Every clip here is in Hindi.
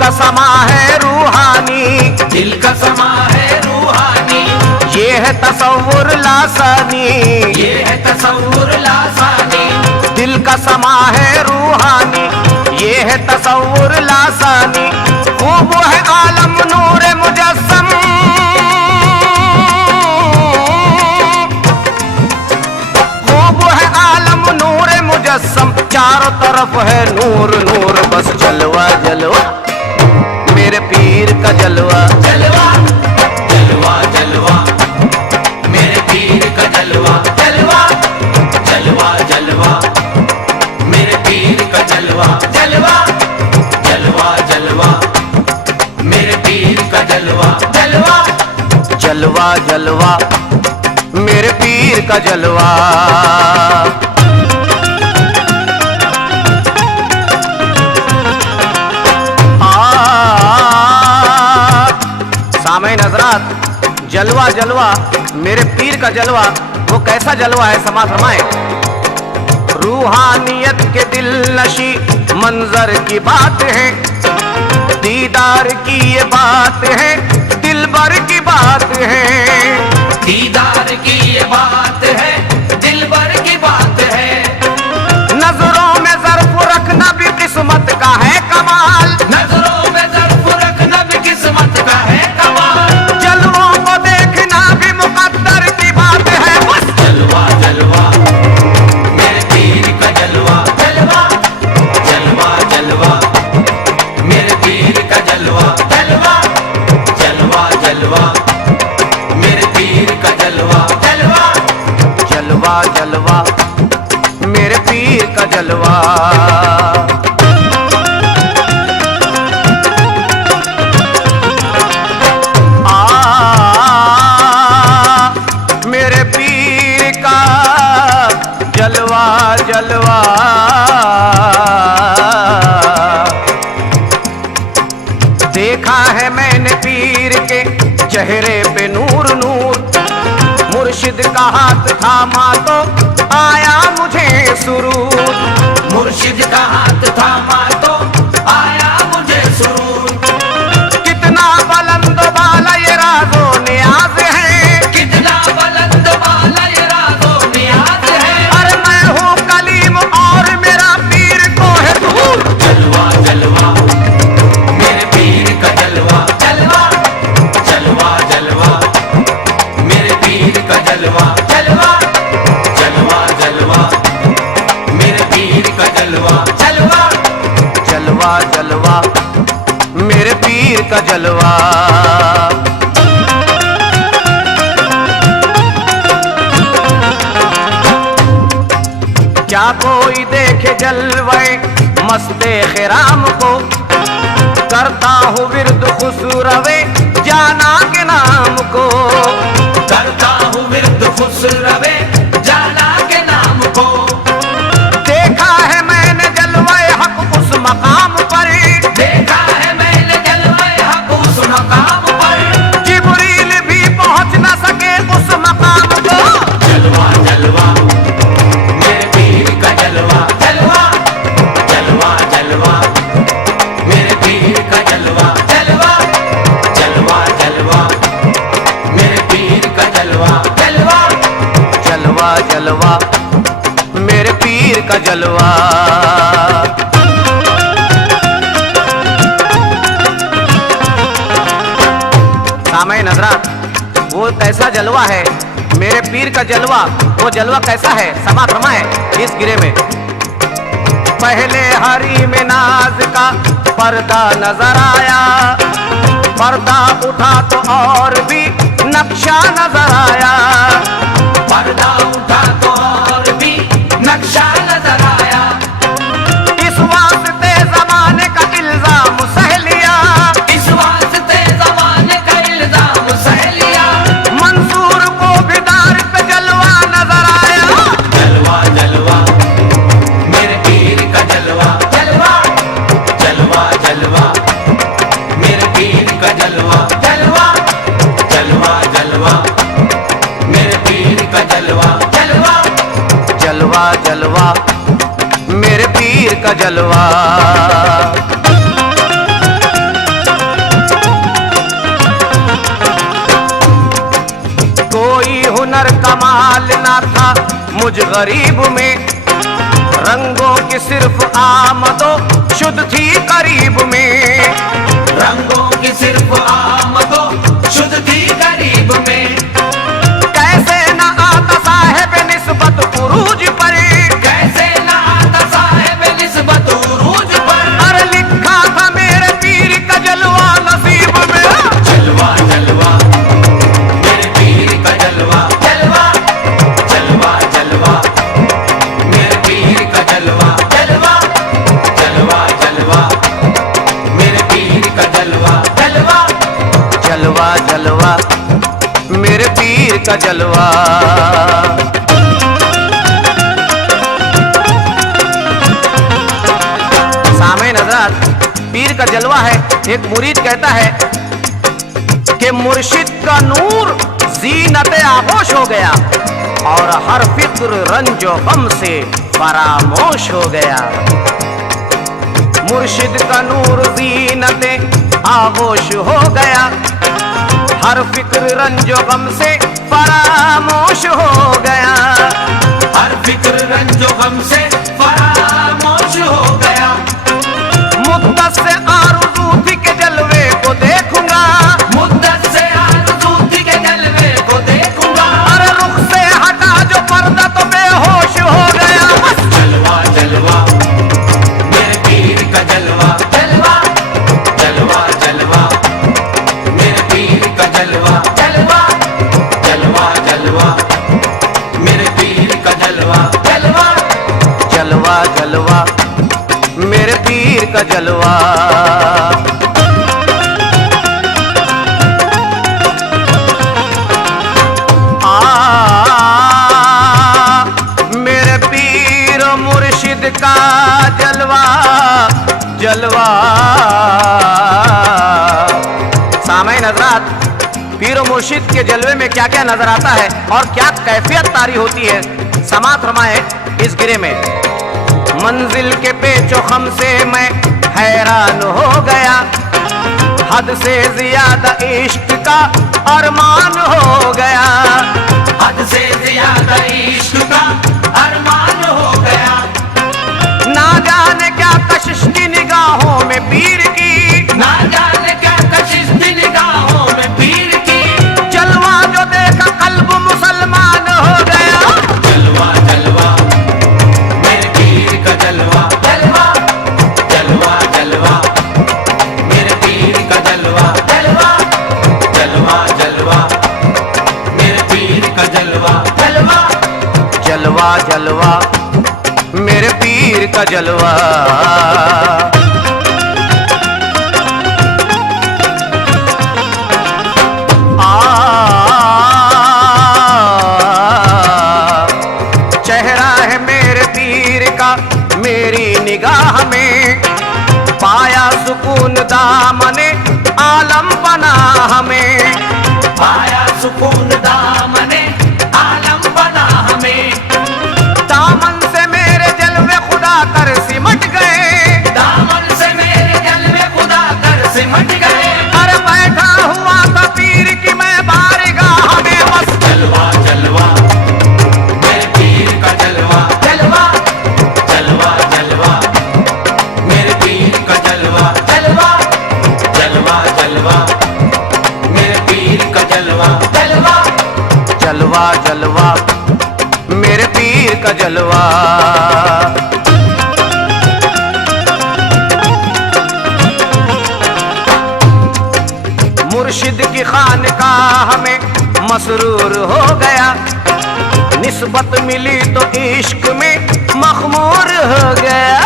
का समा है रूहानी, दिल का समा है रूहानी, ये है तसव्वुर लासानी, ये है तसव्वुर लासानी। दिल का समा है रूहानी, ये है तसव्वुर लासानी। खूब है आलम नूर मुजस्सम, खूब है आलम नूर मुजस्सम, चारों तरफ है नूर नूर, बस जलवा जलवा मेरे पीर का जलवा। जलवा जलवा जलवा मेरे पीर का जलवा, जलवा जलवा जलवा मेरे पीर का जलवा, जलवा जलवा जलवा मेरे पीर का जलवा, जलवा जलवा जलवा मेरे पीर का जलवा। सामईन हज़रात, जलवा जलवा मेरे पीर का जलवा, वो कैसा जलवा है समात फरमाए। रूहानियत के दिल नशी मंजर की बात है, दीदार की ये बात है, दिलबर की बात है। दीदार की ये बात है, दिलबर की बात है। नजरों में ज़र्फ रखना भी किस्मत का है कमाल, नजरों में ज़र्फ रखना भी किस्मत का है कमाल। जलवों को देखना भी मुकद्दर की बात है। बस जलवा जलवा मेरे पीर का जलवा, जलवा जलवा जलवा मेरे पीर का जलवा, जलवा जलवा जलवा मेरे पीर का जलवा, जलवा जलवा जलवा मेरे पीर का जलवा। मेरे पीर का जलवा जलवा। देखा है मैंने पीर के चेहरे पे नूर नूर, मुर्शिद का हाथ थामा तो आया मुझे सुरूर, मुर्शिद का हाथ थामा तो आया मुझे सुरूर। कितना बुलंद वाला ये राज़ो नियाज़ है, कितना बुलंद वाला ये राज़ो नियाज़ है। अरे मैं हूँ कलीम और मेरा पीर को है दूर। जलवा जलवा मेरे पीर का जलवा, जलवा जलवा जलवा मेरे पीर का जलवा, जलवा जलवा जलवा मेरे पीर का जलवा, जलवा जलवा जलवा मेरे पीर का जलवा। क्या कोई देखे जलवे मस्ते खिराम को, करता हूँ विरद खुसरवे जाना के नाम को, करता हूँ विरद खुसरवे जाना के नाम को। देखा है मैंने जलवे हक उस मकाम पर, देखा है मैंने जलवे हक उस मकाम पर। जिब्रील भी पहुंच न सके उस मकाम को। जलवा जलवा मेरे पीर का जलवा, जलवा जलवा जलवा मेरे पीर का जलवा, जलवा जलवा जलवा मेरे पीर का जलवा, जलवा जलवा जलवा मेरे पीर का जलवा। सामईन हज़रात, वो कैसा जलवा है मेरे पीर का जलवा, वो जलवा कैसा है समा फरमाए इस गिरे में। पहले हरी में नाज का पर्दा नजर आया, पर्दा उठा तो और भी नक्शा नजर आया, पर्दा उठा तो और भी नक्शा नजर आया। इस वास्ते जमाने का इल्जाम सह लिया, इस वास्ते जमाने का इल्जाम सह लिया। मंसूर को भी दार पे जलवा नजर आया। जलवा जलवा मेरे पीर का जलवा, जलवा जलवा जलवा मेरे पीर का जलवा, जलवा जलवा जलवा मेरे पीर का जलवा। क्या था मुझ गरीब में, रंगों की सिर्फ आमदो शुद्ध थी करीब में, रंगों की सिर्फ आमदो शुद्ध थी करीब में। कैसे न आता साहेब निस्बत उरूज पर, कैसे ना आता साहेब निस्बत उरूज पर। अरे लिखा था मेरे पीर का जलवा नसीब में। जलवा जलवा मेरे पीर का जलवा, जलवा जलवा जलवा मेरे पीर का जलवा, जलवा जलवा जलवा मेरे पीर का जलवा, जलवा जलवा जलवा मेरे पीर का जलवा। सामईन हज़रात, पीर का जलवा है। एक मुरीद कहता है कि मुर्शिद का नूर जीनत आगोश हो गया और हर फिक्र रंजो गम से फरामोश हो गया। मुर्शिद का नूर जीनत आगोश हो गया, हर फिक्र रंजो गम से फरामोश हो गया। हर फिक्र रंजो गम से फरामोश हो गया। मुद्दत से आरज़ू थी के जलवे को देखूंगा, मुद्दत से आरज़ू थी के जलवे को देखूंगा। अरे रुख से हटा जो पर्दा तो बेहोश हो गया। जलवा जलवा मेरे पीर का जलवा, जलवा जलवा जलवा मेरे पीर का जलवा, जलवा जलवा जलवा मेरे पीर का जलवा, जलवा जलवा जलवा मेरे पीर का जलवा। मेरे पीर मुर्शिद का जलवा, जलवा। सामईन हज़रात, पीर मुर्शिद के जलवे में क्या क्या नजर आता है और क्या कैफियत तारी होती है, समात फरमाए इस गिरे में। मंजिल के पेचो खम से मैं हैरान हो गया, हद से ज्यादा इश्क का अरमान हो गया। हद से ज्यादा इश्क का अरमान हो गया। ना जाने क्या कशिश थी निगाहों में पीर की, ना जाने क्या कशिश थी निगाहों में पीर की। जलवा जो देखा कल्ब मुसलमान हो गया। जलवा जलवा मेरे पीर का जलवा, जलवा जलवा जलवा मेरे पीर का जलवा, जलवा जलवा जलवा मेरे पीर का जलवा, जलवा जलवा जलवा मेरे पीर का जलवा। चेहरा है मेरे पीर का मेरी निगाह में, पाया सुकून दामने आलम पनाह में। पाया सुकून दामने आलम बना हमें। दामन से मेरे जलवे खुदा कर सिमट गए, दामन से मेरे जलवे खुदा कर सिमट गए। अरे बैठा हुआ था पीर की मैं बारगाह में बस। जलवा जलवा मेरे पीर का जलवा, जलवा जलवा जलवा मेरे पीर का जलवा, जलवा जलवा जलवा मेरे पीर का जलवा, जलवा जलवा जलवा मेरे पीर का जलवा। मुर्शिद की खानकाह में मसरूर हो गया, निस्बत मिली तो इश्क में मखमूर हो गया।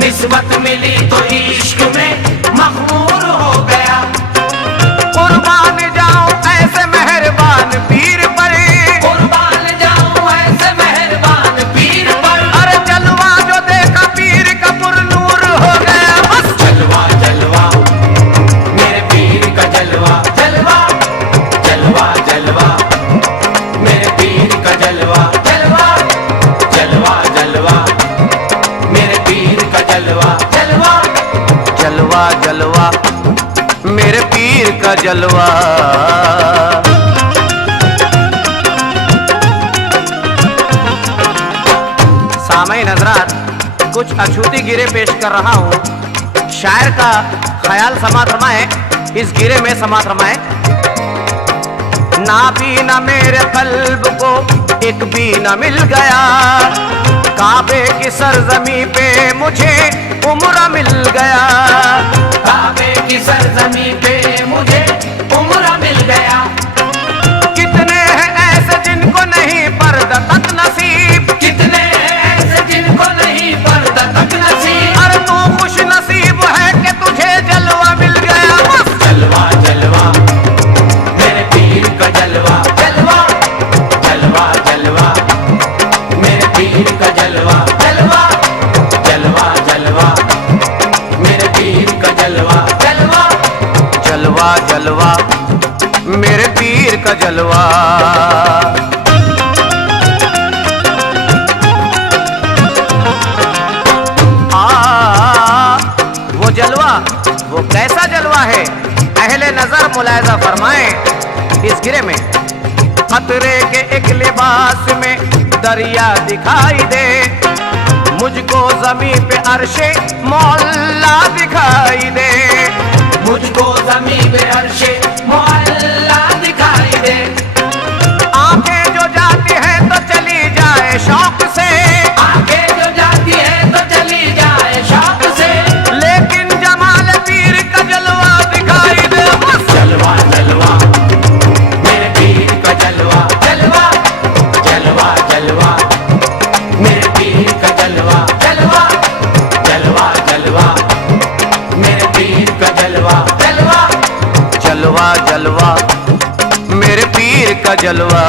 निस्बत मिली तो इश्क में मखमूर हो गया। कुर्बान जाऊं ऐसे मेहरबान पीर पर, कुर्बान जाऊं ऐसे मेहरबान पीर पर। अरे जलवा जो देखा पीर का पुरनूर हो गया बस। जलवा जलवा मेरे पीर का जलवा, जलवा जलवा जलवा मेरे पीर का जलवा, जलवा जलवा जलवा मेरे पीर का जलवा, जलवा जलवा जलवा मेरे पीर का जलवा। सामईन हज़रात, कुछ अछूती गिरे पेश कर रहा हूँ। शायर का ख्याल समात रमाए, इस गिरे में समात रमाए। ना भी ना मेरे कल्ब को एक भी न मिल गया, काबे की सरजमी पे मुझे उम्र मिल गया। काबे की सरजमी पे मुझे उम्र मिल गया। कितने हैं ऐसे जिनको नहीं पर्दा तक नसीब, कितने ऐसे जिनको नहीं पर्दा तक नसीब। अरे तू खुश नसीब है कि तुझे जलवा मिल गया। बस जलवा जलवा मेरे पीर का जलवा, जलवा जलवा जलवा मेरे पीर का जलवा, जलवा जलवा जलवा मेरे पीर का जलवा, जलवा जलवा जलवा मेरे पीर का जलवा। वो जलवा, वो कैसा जलवा है, अहले नजर मुलायजा फरमाए इस गिरे में। खतरे के एक लिबास में दरिया दिखाई दे, मुझको ज़मीं पे अर्शे मौला दिखाई दे। मुझको ज़मीं पे अर्शे मौला दिखाई दे। आंखें जो जाती हैं तो चली जाए शौक से, आगे जो जाती है तो चली जाए शौक से। लेकिन जमाल पीर का जलवा दिखाई दे। बस जलवा जलवा मेरे पीर का जलवा, जलवा जलवा जलवा मेरे पीर का जलवा, जलवा जलवा जलवा मेरे पीर का जलवा, जलवा जलवा जलवा मेरे पीर का जलवा।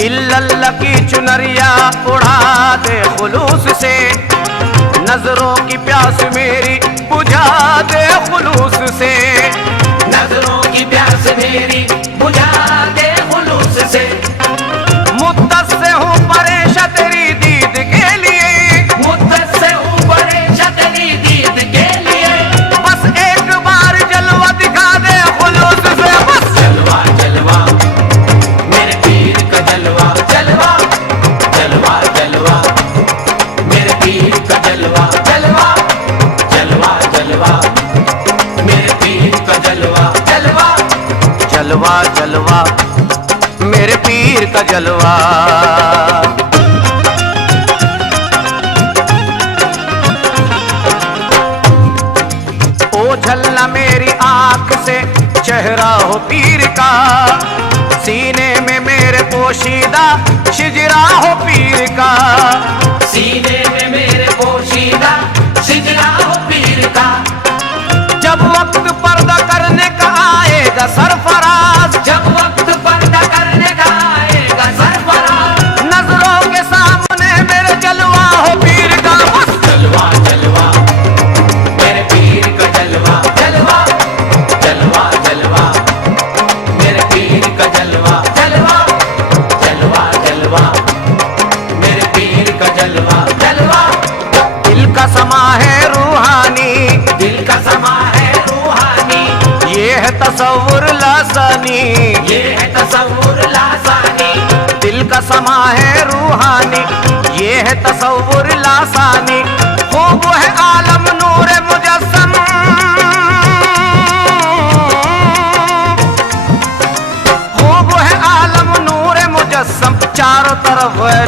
इल्लल्लाह की चुनरिया उड़ा दे खुलूस से, नजरों की प्यास मेरी बुझा दे खुलूस से। नजरों की प्यास मेरी बुझा दे खुलूस से। मुद्दत से हूँ परेशान तेरी दीद के लिए, मुद्दत से ऊपर शतनी दीद के लिए। बस एक बार जलवा दिखा दे खुलूस से। बस जलवा जलवा मेरे पीर का जलवा, जलवा जलवा जलवा मेरे पीर का जलवा, जलवा जलवा जलवा मेरे पीर का जलवा, जलवा जलवा जलवा मेरे पीर का जलवा। ओझल न मेरी आंख से चेहरा हो पीर का, सीने में मेरे पोशीदा शिजरा हो पीर का। सीने में मेरे पोशीदा सिजरा हो पीर का। जब वक्त पर्दा करने का आएगा सरफराज, जब वक्त पर्दा करने का आएगा सरफराज। नजरों के सामने मेरे जलवा हो पीर का। बस जलवा जलवा मेरे पीर का जलवा, जलवा जलवा जलवा मेरे पीर का जलवा, जलवा जलवा जलवा मेरे पीर का जलवा, जलवा दिल का समा है रूहानी, दिल का समा है रूहानी। ये है तसव्वुर लासानी, ये है तसव्वुर लासानी। दिल का समा है रूहानी, ये है तसव्वुर लासानी। खूब है आलम नूर मुजस्सम, खूब है आलम नूर मुजस्सम। चारों तरफ है